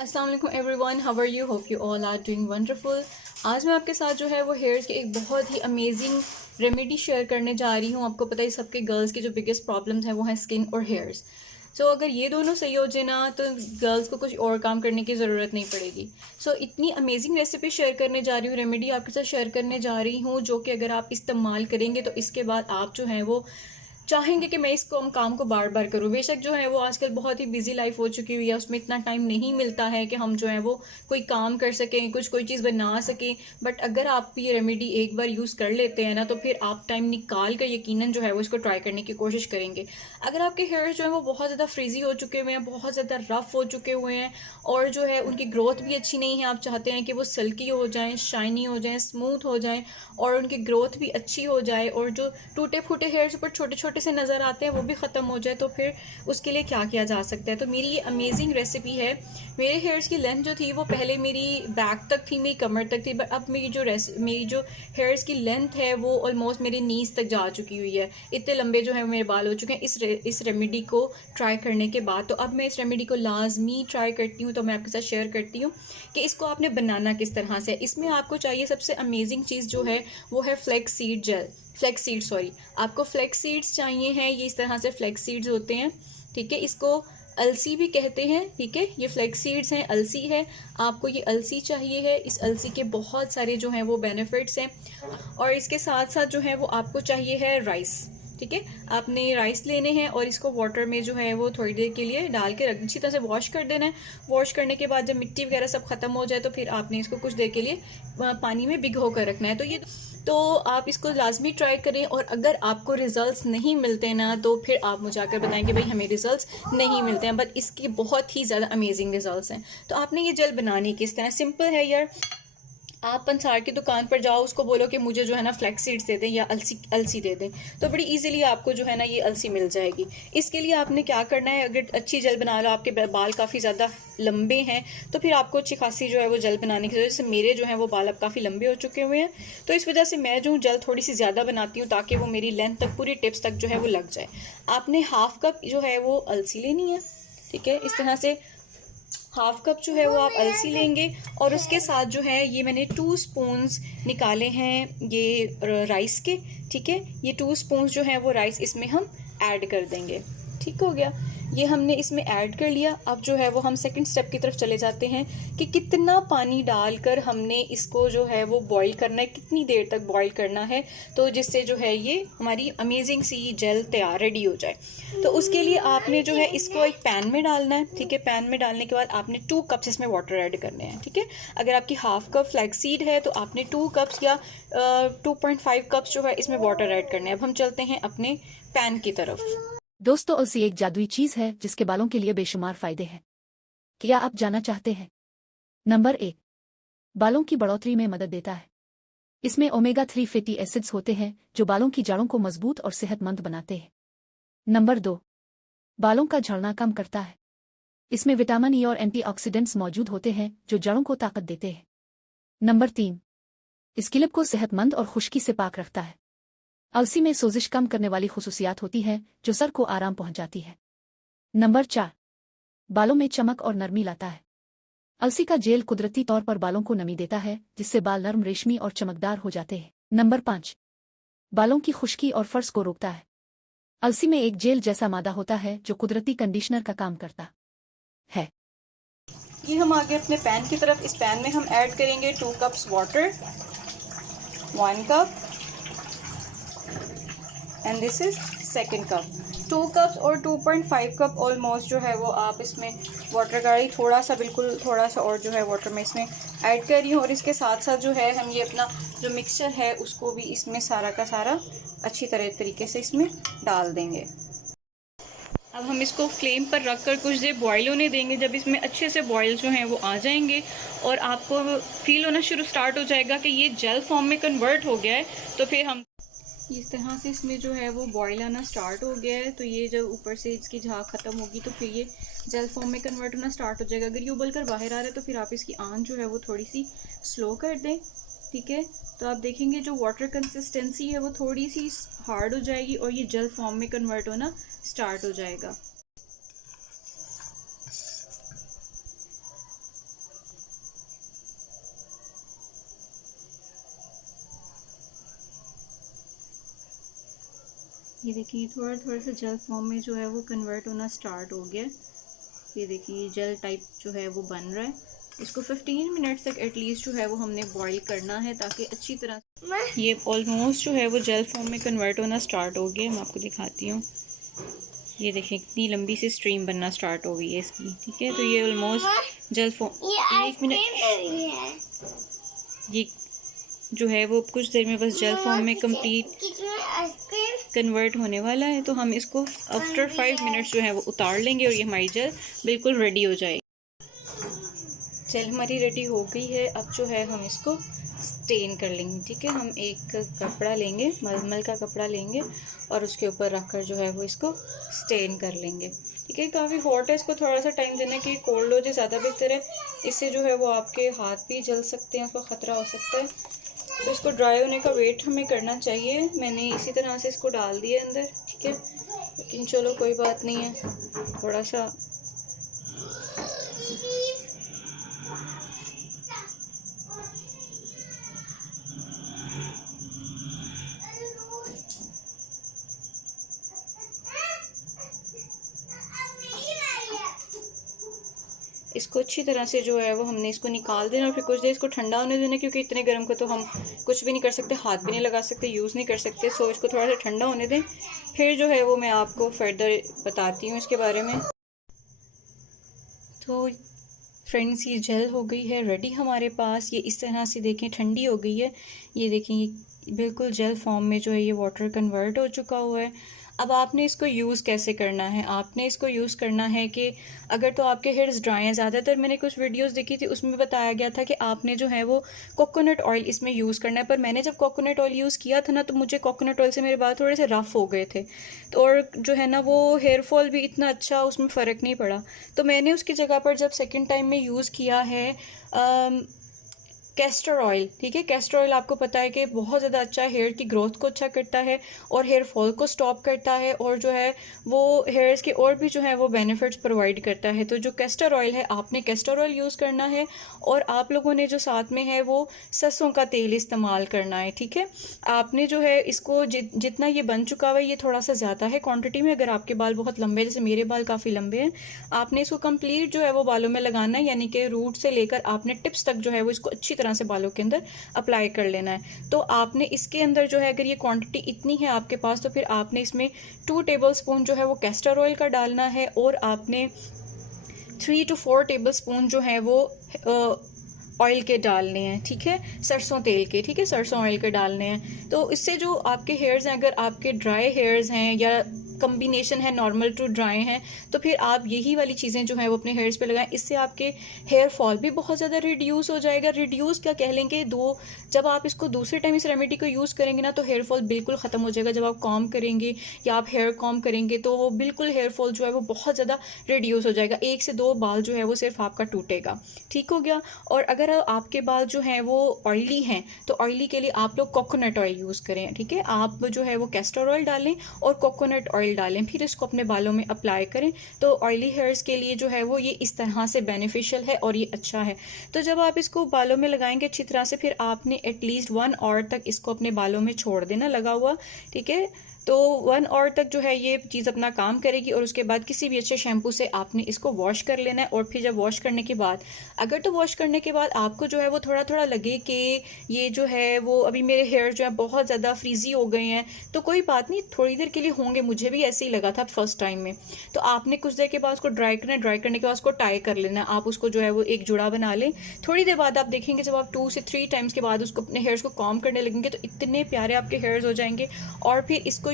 अस्सलाम वालेकुम everyone, how are you? Hope you all are doing wonderful. आज मैं आपके साथ जो है वो हेयर्स की एक बहुत ही अमेजिंग रेमेडी शेयर करने जा रही हूँ। आपको पता है सबके गर्ल्स की जो बिगेस्ट प्रॉब्लम्स हैं वो हैं स्किन और हेयर्स। अगर ये दोनों सही हो जाए ना तो गर्ल्स को कुछ और काम करने की ज़रूरत नहीं पड़ेगी। इतनी अमेजिंग रेसिपी शेयर करने जा रही हूँ, रेमेडी आपके साथ शेयर करने जा रही हूँ जो कि अगर आप इस्तेमाल करेंगे तो इसके बाद आप जो हैं वो चाहेंगे कि मैं इसको काम को बार बार करूँ। बेशक जो है वो आजकल बहुत ही बिजी लाइफ हो चुकी हुई है, उसमें इतना टाइम नहीं मिलता है कि हम जो है वो कोई काम कर सकें, कुछ कोई चीज़ बना सकें। बट अगर आप ये रेमेडी एक बार यूज़ कर लेते हैं ना तो फिर आप टाइम निकाल कर यकीनन जो है वो इसको ट्राई करने की कोशिश करेंगे। अगर आपके हेयर जो है वो बहुत ज़्यादा फ्रीजी हो चुके हुए हैं, बहुत ज़्यादा रफ हो चुके हुए हैं और जो है उनकी ग्रोथ भी अच्छी नहीं है, आप चाहते हैं कि वो सिल्की हो जाएं, शाइनी हो जाएं, स्मूथ हो जाएं और उनकी ग्रोथ भी अच्छी हो जाए और जो टूटे फूटे हेयर्स ऊपर छोटे छोटे से नज़र आते हैं वो भी ख़त्म हो जाए, तो फिर उसके लिए क्या किया जा सकता है। तो मेरी ये अमेजिंग रेसिपी है। मेरे हेयर्स की लेंथ जो थी वो पहले मेरी बैक तक थी, मेरी कमर तक थी, बट अब मेरी जो हेयर्स की लेंथ है वो ऑलमोस्ट मेरी नीज तक जा चुकी हुई है। इतने लंबे जो है मेरे बाल हो चुके हैं इस रेमेडी को ट्राई करने के बाद। तो अब मैं इस रेमेडी को लाजमी ट्राई करती हूँ, तो मैं आपके साथ शेयर करती हूँ कि इसको आपने बनाना किस तरह से। इसमें आपको चाहिए सबसे अमेजिंग चीज़ जो है वो है flax seed gel, flax seed sorry, आपको फ्लैक्स सीड्स चाहिए हैं। ये इस तरह से फ्लैक्स सीड्स होते हैं, ठीक है। इसको अलसी भी कहते हैं, ठीक है। ये फ्लैक्स सीड्स हैं, अलसी है। आपको ये अलसी चाहिए है। इस अलसी के बहुत सारे जो हैं वो बेनिफिट्स हैं। और इसके साथ साथ जो है वो आपको चाहिए है राइस, ठीक है। आपने राइस लेने हैं और इसको वाटर में जो है वो थोड़ी देर के लिए डाल के अच्छी तरह से वॉश कर देना है। वॉश करने के बाद जब मिट्टी वगैरह सब खत्म हो जाए तो फिर आपने इसको कुछ देर के लिए पानी में भिगो कर रखना है। तो आप इसको लाजमी ट्राई करें और अगर आपको रिजल्ट्स नहीं मिलते ना तो फिर आप मुझे आकर बताएं कि भाई हमें रिजल्ट्स नहीं मिलते हैं, बट इसके बहुत ही ज़्यादा अमेजिंग रिजल्ट्स हैं। तो आपने ये जेल बनानी किस तरह, सिंपल है यार। आप पंसार की दुकान पर जाओ, उसको बोलो कि मुझे जो है ना फ्लैक्स सीड्स दे दें या अलसी अलसी दे दें, तो बड़ी इजीली आपको जो है ना ये अलसी मिल जाएगी। इसके लिए आपने क्या करना है, अगर अच्छी जल बना लो, आपके बाल काफ़ी ज़्यादा लंबे हैं तो फिर आपको अच्छी खासी जो है वो जल बनाने की जरूरत है। मेरे जो है वो बाल अब काफ़ी लंबे हो चुके हुए हैं, तो इस वजह से मैं जो जल थोड़ी सी ज़्यादा बनाती हूँ ताकि वो मेरी लेंथ तक, पूरी टिप्स तक जो है वो लग जाए। आपने हाफ कप जो है वो अलसी लेनी है, ठीक है। इस तरह से हाफ कप जो है वो आप अलसी लेंगे और उसके साथ जो है ये मैंने 2 स्पून्स निकाले हैं ये राइस के, ठीक है। ये 2 स्पून्स जो है वो राइस इसमें हम ऐड कर देंगे, ठीक हो गया। ये हमने इसमें ऐड कर लिया। अब जो है वो हम सेकंड स्टेप की तरफ चले जाते हैं कि कितना पानी डालकर हमने इसको जो है वो बॉईल करना है, कितनी देर तक बॉईल करना है, तो जिससे जो है ये हमारी अमेजिंग सी जेल तैयार रेडी हो जाए। तो उसके लिए आपने जो है इसको एक पैन में डालना है, ठीक है। पैन में डालने के बाद आपने 2 कप्स इसमें वाटर ऐड करने हैं, ठीक है। अगर आपकी हाफ कप फ्लैक्सीड है तो आपने 2 कप्स या 2.5 कप्स जो है इसमें वाटर ऐड करने हैं। अब हम चलते हैं अपने पैन की तरफ। दोस्तों, अलसी एक जादुई चीज है जिसके बालों के लिए बेशुमार फायदे हैं। क्या आप जानना चाहते हैं? नंबर 1, बालों की बढ़ोतरी में मदद देता है। इसमें ओमेगा 3 फैटी एसिड्स होते हैं जो बालों की जड़ों को मजबूत और सेहतमंद बनाते हैं। नंबर 2, बालों का झड़ना कम करता है। इसमें विटामिन ई और एंटीऑक्सीडेंट्स मौजूद होते हैं जो जड़ों को ताकत देते हैं। नंबर 3, स्किल्प को सेहतमंद और खुश्की से पाक रखता है। अलसी में सोजिश कम करने वाली खुसूसियात होती है जो सर को आराम पहुंचाती है। नंबर 4, बालों में चमक और नरमी लाता है। अलसी का जेल कुदरती तौर पर बालों को नमी देता है जिससे बाल नरम, रेशमी और चमकदार हो जाते हैं। नंबर 5, बालों की खुश्की और फर्स को रोकता है। अलसी में एक जेल जैसा मादा होता है जो कुदरती कंडीशनर का काम करता है। ये हम आगे अपने पैन की तरफ, इस पैन में हम ऐड करेंगे 2 cups water, 1 cup and this is second cup. 2 cups और 2.5 कप ऑलमोस्ट जो है वो आप इसमें वाटर का थोड़ा सा, बिल्कुल थोड़ा सा और जो है वाटर में इसमें ऐड कर रही हूँ। और इसके साथ साथ जो है हम ये अपना जो मिक्सचर है उसको भी इसमें सारा का सारा अच्छी तरीके से इसमें डाल देंगे। अब हम इसको फ्लेम पर रख कर कुछ देर बॉईल होने देंगे। जब इसमें अच्छे से बॉईल जो हैं वो आ जाएंगे और आपको फील होना शुरू स्टार्ट हो जाएगा कि ये जेल फॉर्म में कन्वर्ट हो गया है, तो फिर हम इस तरह से इसमें जो है वो बॉईल आना स्टार्ट हो गया है। तो ये जब ऊपर से इसकी झाग ख़त्म होगी तो फिर ये जेल फॉर्म में कन्वर्ट होना स्टार्ट हो जाएगा। अगर ये उबल कर बाहर आ रहा है तो फिर आप इसकी आंच जो है वो थोड़ी सी स्लो कर दें, ठीक है। तो आप देखेंगे जो वाटर कंसिस्टेंसी है वो थोड़ी सी हार्ड हो जाएगी और ये जेल फॉर्म में कन्वर्ट होना स्टार्ट हो जाएगा। ये देखिए थोड़ा थोड़ा सा जेल फॉर्म में जो है वो कन्वर्ट होना स्टार्ट हो गया। ये देखिए जेल टाइप जो है वो बन रहा है। इसको 15 मिनट्स तक एटलीस्ट जो है वो हमने बॉईल करना है ताकि अच्छी तरह ये ऑलमोस्ट जो है वो जेल फॉर्म में कन्वर्ट होना स्टार्ट हो गया। मैं आपको दिखाती हूँ। ये देखिए इतनी लंबी सी स्ट्रीम बनना स्टार्ट हो गई है इसकी। ठीक है, तो ये ऑलमोस्ट जेल फॉर्म, एक मिनट, ये जो है वो कुछ देर में बस जेल फॉर्म में कंप्लीट कन्वर्ट होने वाला है। तो हम इसको आफ्टर 5 मिनट्स जो है वो उतार लेंगे और ये हमारी जेल बिल्कुल रेडी हो जाएगी। जेल हमारी रेडी हो गई है। अब जो है हम इसको स्टेन कर लेंगे। ठीक है, हम एक कपड़ा लेंगे, मलमल का कपड़ा लेंगे और उसके ऊपर रखकर जो है वो इसको स्टेन कर लेंगे। ठीक है, काफ़ी हॉट है, इसको थोड़ा सा टाइम देना कि कोल्ड हो जाए ज़्यादा बेहतर है। इससे जो है वो आपके हाथ भी जल सकते हैं, उसको ख़तरा हो सकता है। तो इसको ड्राई होने का वेट हमें करना चाहिए। मैंने इसी तरह से इसको डाल दिया अंदर। ठीक है, लेकिन चलो कोई बात नहीं है, थोड़ा सा इसको अच्छी तरह से जो है वो हमने इसको निकाल देना और फिर कुछ देर इसको ठंडा होने देना, क्योंकि इतने गर्म को तो हम कुछ भी नहीं कर सकते, हाथ भी नहीं लगा सकते, यूज़ नहीं कर सकते। सो इसको थोड़ा सा ठंडा होने दें, फिर जो है वो मैं आपको फर्दर बताती हूँ इसके बारे में। तो फ्रेंड्स ये जेल हो गई है रेडी हमारे पास। ये इस तरह से देखें ठंडी हो गई है। ये देखें ये बिल्कुल जेल फॉर्म में जो है ये वाटर कन्वर्ट हो चुका हुआ है। अब आपने इसको यूज़ कैसे करना है? आपने इसको यूज़ करना है कि अगर तो आपके हेयर्स ड्राई हैं, ज़्यादातर मैंने कुछ वीडियोस देखी थी उसमें बताया गया था कि आपने जो है वो कोकोनट ऑयल इसमें यूज़ करना है। पर मैंने जब कोकोनट ऑयल यूज़ किया था ना, तो मुझे कोकोनट ऑयल से मेरे बाल थोड़े से रफ़ हो गए थे, तो और जो है ना वो हेयर फॉल भी इतना अच्छा उसमें फ़र्क नहीं पड़ा। तो मैंने उसकी जगह पर जब सेकेंड टाइम में यूज़ किया है कैस्टर ऑयल। ठीक है, कैस्टर ऑयल आपको पता है कि बहुत ज़्यादा अच्छा हेयर की ग्रोथ को अच्छा करता है और हेयर फॉल को स्टॉप करता है, और जो है वो हेयर्स के और भी जो है वो बेनिफिट्स प्रोवाइड करता है। तो जो कैस्टर ऑयल है, आपने कैस्टर ऑयल यूज़ करना है, और आप लोगों ने जो साथ में है वो सरसों का तेल इस्तेमाल करना है। ठीक है, आपने जो है इसको जितना ये बन चुका हुआ है ये थोड़ा सा ज़्यादा है क्वान्टिटी में। अगर आपके बाल बहुत लंबे, जैसे मेरे बाल काफ़ी लंबे हैं, आपने इसको कंप्लीट जो है वो बालों में लगाना है, यानी कि रूट से लेकर आपने टिप्स तक जो है वो इसको अच्छी तरह से बालों के अंदर अप्लाई कर लेना है। तो आपने इसके अंदर जो है, अगर ये क्वांटिटी इतनी है आपके पास, तो फिर आपने इसमें 2 टेबल स्पून जो है वो कैस्टर ऑयल का डालना है, और आपने 3 to 4 टेबल स्पून जो है वो ऑयल के डालने हैं। ठीक है, सरसों तेल के, ठीक है, सरसों ऑयल के डालने हैं। तो इससे जो आपके हेयर्स हैं, अगर आपके ड्राई हेयर्स हैं या कम्बिनेशन है नॉर्मल टू ड्राई हैं, तो फिर आप यही वाली चीज़ें जो हैं वो अपने हेयर्स पे लगाएं। इससे आपके हेयर फॉल भी बहुत ज़्यादा रिड्यूस हो जाएगा। रिड्यूस क्या कह लेंगे, जब आप इसको दूसरे टाइम इस रेमेडी को यूज़ करेंगे ना, तो हेयर फॉल बिल्कुल ख़त्म हो जाएगा। जब आप कॉम करेंगे या आप हेयर कॉम करेंगे, तो वो बिल्कुल हेयर फॉल जो है वो बहुत ज़्यादा रिड्यूस हो जाएगा। 1 से 2 बाल जो है वो सिर्फ आपका टूटेगा। ठीक हो गया। और अगर आपके बाल जो हैं वो ऑयली हैं, तो ऑयली के लिए आप लोग कोकोनट ऑयल यूज़ करें। ठीक है, आप जो है वो कैस्टर ऑयल डालें और कोकोनट ऑयल डालें, फिर इसको अपने बालों में अप्लाई करें। तो ऑयली हेयर्स के लिए जो है वो ये इस तरह से बेनिफिशियल है और ये अच्छा है। तो जब आप इसको बालों में लगाएंगे अच्छी तरह से, फिर आपने एटलीस्ट 1 आवर तक इसको अपने बालों में छोड़ देना लगा हुआ। ठीक है, तो 1 आवर तक जो है ये चीज़ अपना काम करेगी, और उसके बाद किसी भी अच्छे शैम्पू से आपने इसको वॉश कर लेना है। और फिर जब वॉश करने के बाद, अगर तो वॉश करने के बाद आपको जो है वो थोड़ा थोड़ा लगे कि ये जो है वो अभी मेरे हेयर जो है बहुत ज़्यादा फ्रीजी हो गए हैं, तो कोई बात नहीं, थोड़ी देर के लिए होंगे, मुझे भी ऐसे ही लगा था फर्स्ट टाइम में। तो आपने कुछ देर के बाद उसको ड्राई करना है, ड्राई करने के बाद उसको टाई कर लेना है। आप उसको जो है वो एक जुड़ा बना लें। थोड़ी देर बाद आप देखेंगे, जब आप 2 से 3 टाइम्स के बाद उसको अपने हेयर्स को कॉम करने लगेंगे, तो इतने प्यारे आपके हेयर्स हो जाएंगे। और फिर इसको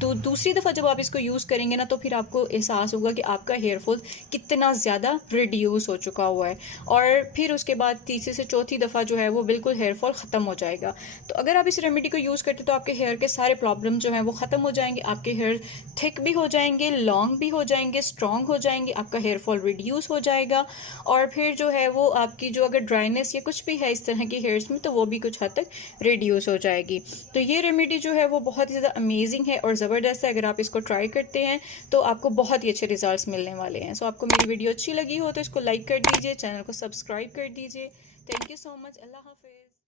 तो दूसरी दफ़ा जब आप इसको यूज़ करेंगे ना, तो फिर आपको एहसास होगा कि आपका हेयर फॉल कितना ज़्यादा रिड्यूस हो चुका हुआ है। और फिर उसके बाद तीसरी से चौथी दफ़ा जो है वो बिल्कुल हेयर फॉल ख़त्म हो जाएगा। तो अगर आप इस रेमेडी को यूज़ करते तो आपके हेयर के सारे प्रॉब्लम जो हैं वो ख़त्म हो जाएंगे। आपके हेयर थिक भी हो जाएंगे, लॉन्ग भी हो जाएंगे, स्ट्रॉन्ग हो जाएंगे, आपका हेयर फॉल रिड्यूस हो जाएगा। और फिर जो है वो आपकी जो अगर ड्राइनेस या कुछ भी है इस तरह के हेयर्स में, तो वो भी कुछ हद तक रिड्यूस हो जाएगी। तो ये रेमेडी जो है वो बहुत ही ज़्यादा अमेजिंग है और ज़बरदस्त है। अगर आप इसको ट्राई करते हैं तो आपको बहुत ही अच्छे रिजल्ट्स मिलने वाले हैं। सो आपको मेरी वीडियो अच्छी लगी हो तो इसको लाइक कर दीजिए, चैनल को सब्सक्राइब कर दीजिए। Thank you so much. अल्लाह हाफिज़।